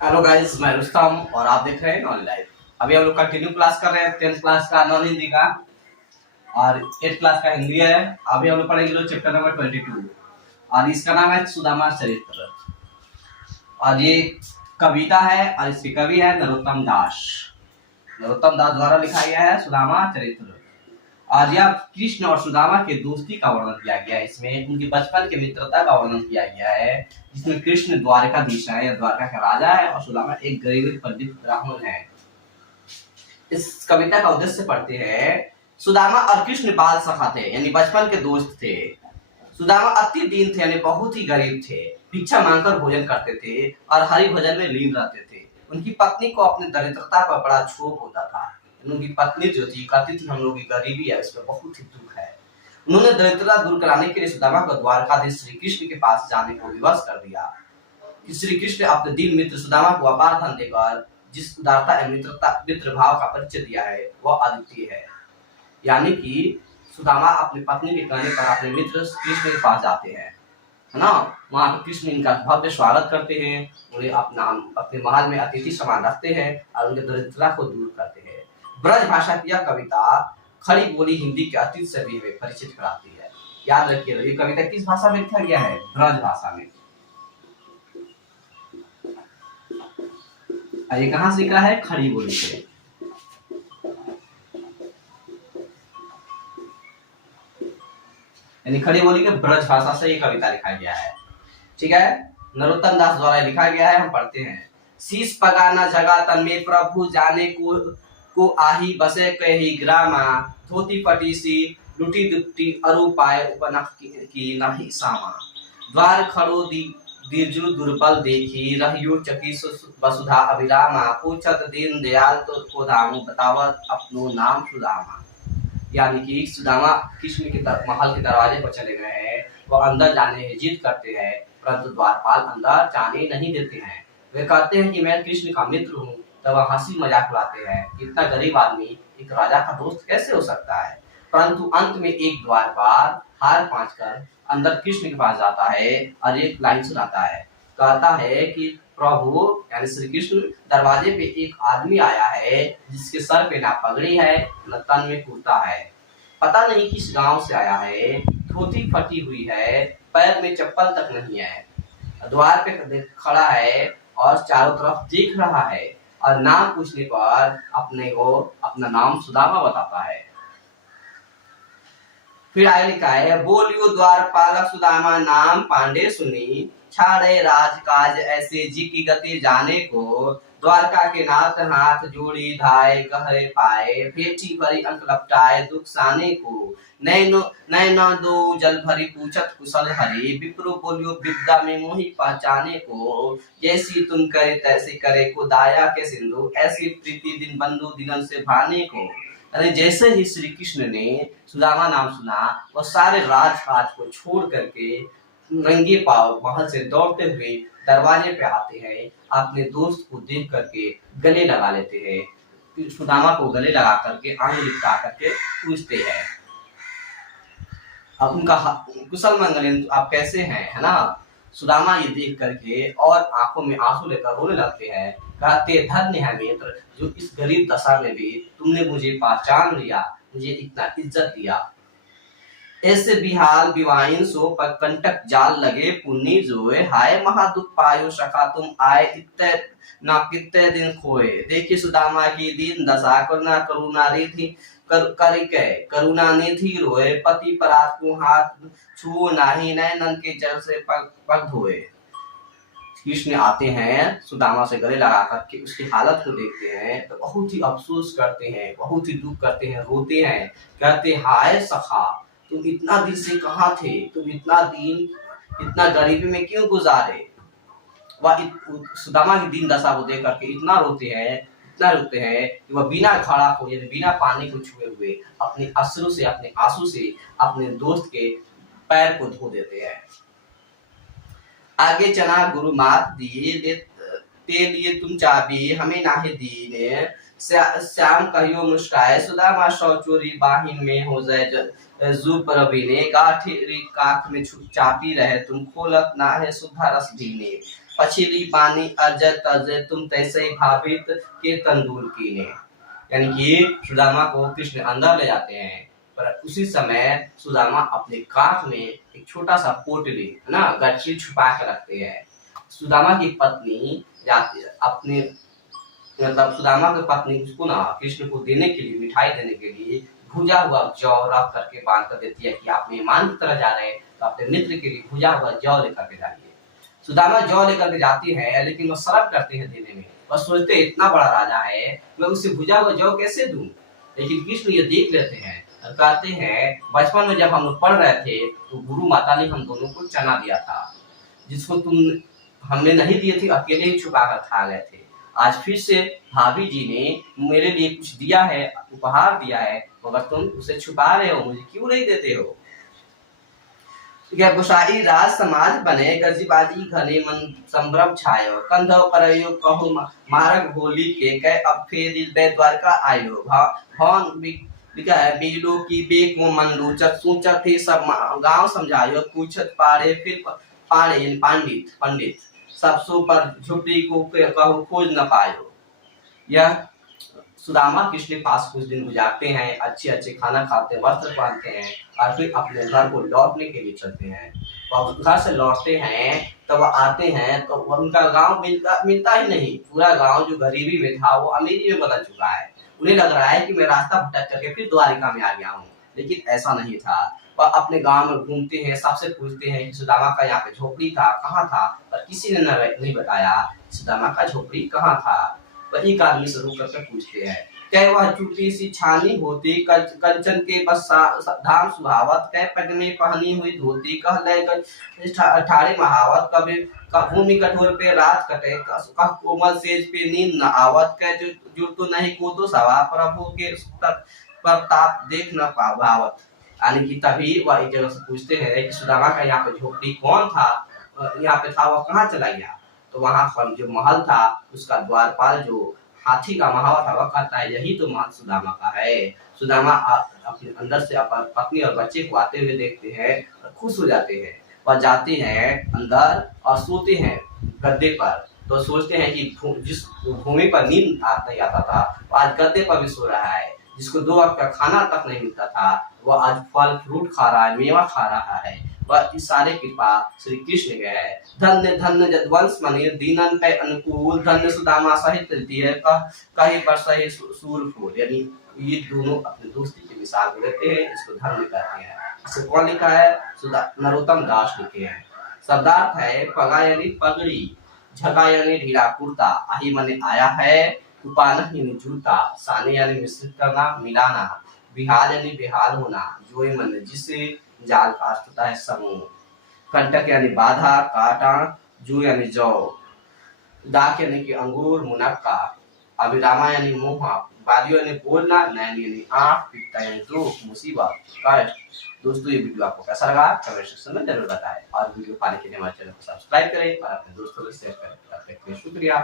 Hello guys, मैं रुस्तम और आप देख रहे हैं नॉन लाइव। अभी हम लोग कंटिन्यू क्लास कर रहे हैं 10th क्लास का नॉन हिंदी का और 8th क्लास का हिंदी है। अभी हम लोग पढ़ेंगे लोग चैप्टर नंबर 22 और इसका नाम है सुदामा चरित्र। और ये कविता है और इसके कवि है नरोत्तम दास द्वारा लिखा गया है सुदामा चरित्र। और यह कृष्ण और सुदामा के दोस्ती का वर्णन किया गया है। इसमें उनकी बचपन की मित्रता का वर्णन किया गया है, जिसमें कृष्ण द्वारकाधीश है या द्वारका का राजा है और सुदामा एक गरीब पंडित ब्राह्मण है। इस कविता का उद्देश्य पढ़ते हैं। सुदामा और कृष्ण बाल सखा थे, यानी बचपन के दोस्त थे। सुदामा अति दीन थे, यानी बहुत ही गरीब थे। भिक्षा मांगकर भोजन करते थे और हरि भजन में लीन रहते थे। उनकी पत्नी को अपनी दरिद्रता पर बड़ा क्षोभ होता था। उनकी पत्नी जो थी कहती थी, हम लोग की गरीबी है, इसमें बहुत ही दुख है। उन्होंने दरिद्रता दूर कराने के लिए सुदामा को द्वारकाधीश श्री कृष्ण के पास जाने को विवश कर दिया। श्री कृष्ण अपने दीन मित्र सुदामा को अपार धन देकर जिस उदारता एवं मित्र भाव का परिचय दिया है वह अद्वितीय है। यानी कि सुदामा अपनी पत्नी के कहने पर अपने मित्र कृष्ण के पास जाते हैं, है ना। वहां पर कृष्ण इनका भव्य स्वागत करते हैं, उन्हें अपने महल में अतिथि समान रखते हैं और उनके दरिद्रता को दूर करते हैं। ब्रज भाषा की यह कविता खड़ी बोली हिंदी के अतीत से भी हमें परिचित कराती है। याद रखिए, ये कविता किस भाषा में लिखा गया है? ब्रज भाषा में। ये कहाँ से लिखा है? खड़ी बोली से। यानी खड़ी बोली के ब्रज भाषा से ये कविता लिखा गया है। ठीक है, नरोत्तम दास द्वारा लिखा गया है। हम पढ़ते हैं। शीश पगाना जगा तन में प्रभु जाने को आही बसे कही ग्रामा, धोती पटी सी लुटी दुपटी अरु पाए उपनख की नहीं सामा, द्वार खड़ो दीर्जु दुर्बल देखी रहियो चकी वसुधा अभिरामा, पूछत दीन दयाल तो को दामू बतावत अपनो नाम सुदामा। यानी कि सुदामा कृष्ण के महल के दरवाजे पर चले गए हैं। वो अंदर जाने की जिद करते हैं, परंतु द्वारपाल अंदर जाने नहीं देते हैं। वे कहते हैं कि मैं कृष्ण का मित्र हूँ। तब वह हंसी मजाक उड़ाते हैं, इतना गरीब आदमी एक राजा का दोस्त कैसे हो सकता है। परंतु अंत में एक द्वारपाल हार पांच कर अंदर कृष्ण के पास जाता है और एक लाइन सुनाता है। कहता है कि प्रभु यानी श्री कृष्ण, दरवाजे पे एक आदमी आया है जिसके सर पे ना पगड़ी है न तन में कुर्ता है। पता नहीं किस गांव से आया है, धोती फटी हुई है, पैर में चप्पल तक नहीं है, द्वार पे खड़ा है और चारों तरफ देख रहा है और नाम पूछने पर अपने को अपना नाम सुदामा बताता है। फिर आगे लिखा है, बोलियो द्वारपालक सुदामा नाम पांडे सुनी, छाड़े राजकाज ऐसे जी की गति जाने को, द्वारका के नाथ हाथ जोड़ी धाए गहरे पाए, पेटी भरी अंक लपटाए दुख साने को, नैनो दो जल भरी पूछत कुशल हरि, विप्रो बोलियो विद्या में मोहि पहचाने को, जैसी तुम करे तैसी करे को दाया के सिंधु, ऐसी प्रीति दिन बंधु दिनन से भाने को। अरे जैसे ही श्री कृष्ण ने सुदामा नाम सुना, वो सारे राजकाज को छोड़ करके नंगे पांव महल से दौड़ते हुए दरवाजे पे आते हैं। अपने दोस्त को देख करके गले लगा लेते हैं। सुदामा को गले लगा करके आंख लिपटा करके पूछते हैं, अब उनका कुशल मंगल, आप कैसे हैं, है ना। सुदामा ये देख करके और आंखों में आंसू लेकर रोने लगते हैं। कहते, धन्य है मित्र, जो इस गरीब दशा में भी तुमने मुझे पहचान लिया, मुझे इतना इज्जत दिया। ऐसे बिहाल बिवाइन सो पर कंटक जाल लगे पुन्नी जोए, हाय महादुख पायो सखा तुम आए इत्ते ना कितने दिन खोए। देखिए सुदामा की दीन दशा, करुणा करुणा रिधि करुणा निधि रोए, पति परात को हाथ छुओ नाही, नैनन के जल से पग धोए। कृष्ण आते हैं, सुदामा से गले लगा करके उसकी हालत को देखते हैं तो बहुत ही अफसोस करते हैं, बहुत ही दुख करते हैं, रोते हैं। कहते, हाय सखा, तुम इतना दिन से कहाँ थे, तुम इतना दिन इतना गरीबी में क्यों गुजारे। वह सुदामा की दीन दशा को देख करके इतना रोते हैं कि वह बिना खड़ा को यानी बिना पानी को छुए हुए अपने अश्रु से अपने आंसू से अपने दोस्त के पैर को धो देते हैं। आगे चना गुरु मात दिए ते लिए तुम चाबी हमें नाहे दीने, श्याम कहियो मुस्काए सुदामा सौ चोरी बाहिन में हो जाए जुब रवीने, गाठी काख में चापी रहे तुम खोलत ना है सुधा रस दीने। पछिली पानी अजय तजय तुम तैसे ही भावित के तंदूर कीने। यानी कि सुदामा को कृष्ण अंदर ले जाते हैं, पर उसी समय सुदामा अपने काख में एक छोटा सा पोटली ना गठरी छुपा कर रखते हैं। सुदामा की पत्नी जाती अपने मतलब सुदामा की पत्नी उसको ना कृष्ण को देने के लिए, मिठाई देने के लिए भुजा हुआ जौ रख करके बांध कर देती है कि आप मेहमान की तरह जा रहे हैं तो अपने मित्र के लिए भुजा हुआ जौ लेकर के जाइए। सुदामा जौ लेकर के जाती है, लेकिन वो शर्म करते हैं देने में। वह सोचते इतना बड़ा राजा है, मैं उसे भुजा हुआ जौ कैसे दूं। लेकिन कृष्ण ये देख लेते हैं और कहते हैं बचपन में जब हम लोग पढ़ रहे थे तो गुरु माता ने हम दोनों को चना दिया था, जिसको तुम हमने नहीं दिए थे, अकेले ही छुपा कर खा गए थे। आज फिर से भाभी जी ने मेरे लिए कुछ दिया है, उपहार दिया है, मगर तुम उसे छुपा रहे हो, मुझे क्यों नहीं देते हो। गुसाई राज समाज बने गजीबाजी घने मन संभ्रम छायो कंधो परयो कहु मारक होली के कह अब फेर द्वारका आयो भवन बिलो की बेक मन लूचत सूचत थे सब गांव समझायो पूछत पाड़े फिर पाड़े पंडित सबसों पर झुपड़ी को कहु खोज न पायो। यह सुदामा कृष्ण के पास कुछ दिन गुजारते हैं, अच्छे अच्छे खाना खाते हैं, वस्त्र पहनते हैं और फिर अपने घर को लौटने के लिए चलते हैं। और घर से लौटते हैं तो वह आते हैं तो उनका गांव मिलता ही नहीं। पूरा गांव जो गरीबी में था वो अमीरी में बदल चुका है। उन्हें लग रहा है कि मैं रास्ता भटक करके फिर द्वारिका में आ गया हूँ, लेकिन ऐसा नहीं था। वह अपने गांव में घूमते हैं, सबसे पूछते हैं कि सुदामा का यहाँ पे झोपड़ी था, कहाँ था, पर किसी ने नहीं बताया सुदामा का झोपड़ी कहाँ था। वही एक आदमी से रुक करके पूछते हैं कह वह छोटी सी छानी होती कंचन के बस धाम सुहावत कह पग में पहनी हुई धोती कह ले ठाड़े महावत कभी भूमि कठोर पे रात कटे कह कोमल सेज पे नींद न आवत कह जो तो नहीं को तो सवा प्रभु के प्रताप देख न भावत। यानी कि तभी वह एक जगह से पूछते हैं कि सुदामा का यहाँ पे झोपड़ी कौन था, यहाँ पे था, वह कहाँ चला गया। तो वहां पर जो महल था उसका द्वारपाल जो हाथी का महावा था वह कहता है यही तो महल सुदामा का है। सुदामा अपने अंदर से अपनी पत्नी और बच्चे को आते हुए देखते हैं और खुश हो जाते हैं। वह जाते हैं अंदर और सोते हैं गद्दे पर, तो सोचते हैं कि जिस भूमि पर नींद नहीं आता था वो आज गद्दे पर भी सो रहा है। जिसको 2 वक्त का खाना तक नहीं मिलता था वह आज फल फ्रूट खा रहा है, मेवा खा रहा है। वह इस सारे कृपा श्री कृष्ण के है। धन्य धन्य जदवंश मणि दीनन पे अनुकूल धन्य सुदामा सहित तृतीय कहीं पर सही सूर फूल। यानी ये दोनों अपने दोस्ती की मिसाल देते हैं, इसको धर्म कहते हैं। इसे कौन लिखा है? नरोत्तम दास लिखे हैं। शब्दार्थ है पगा यानी पगड़ी, झगा यानी ढीला कुर्ता, आही माने आया है, उपान यानी जूता, साने यानी मिश्रित करना मिलाना, बिहाल यानी बेहाल होना, जोए मन जिसे जाल का अर्थ होता है समूह, कंटक यानी बाधा काटा, जू यानी जौ, दाक यानी कि अंगूर मुनक्का, अभिरामा यानी मोह, बालियो यानी बोलना, नैन यानी आंख, पिता यानी दुख मुसीबत कष्ट। दोस्तों ये वीडियो आपको कैसा लगा कमेंट सेक्शन में जरूर बताएं और वीडियो पाने के लिए हमारे चैनल को सब्सक्राइब करें और अपने दोस्तों को शेयर करें। शुक्रिया।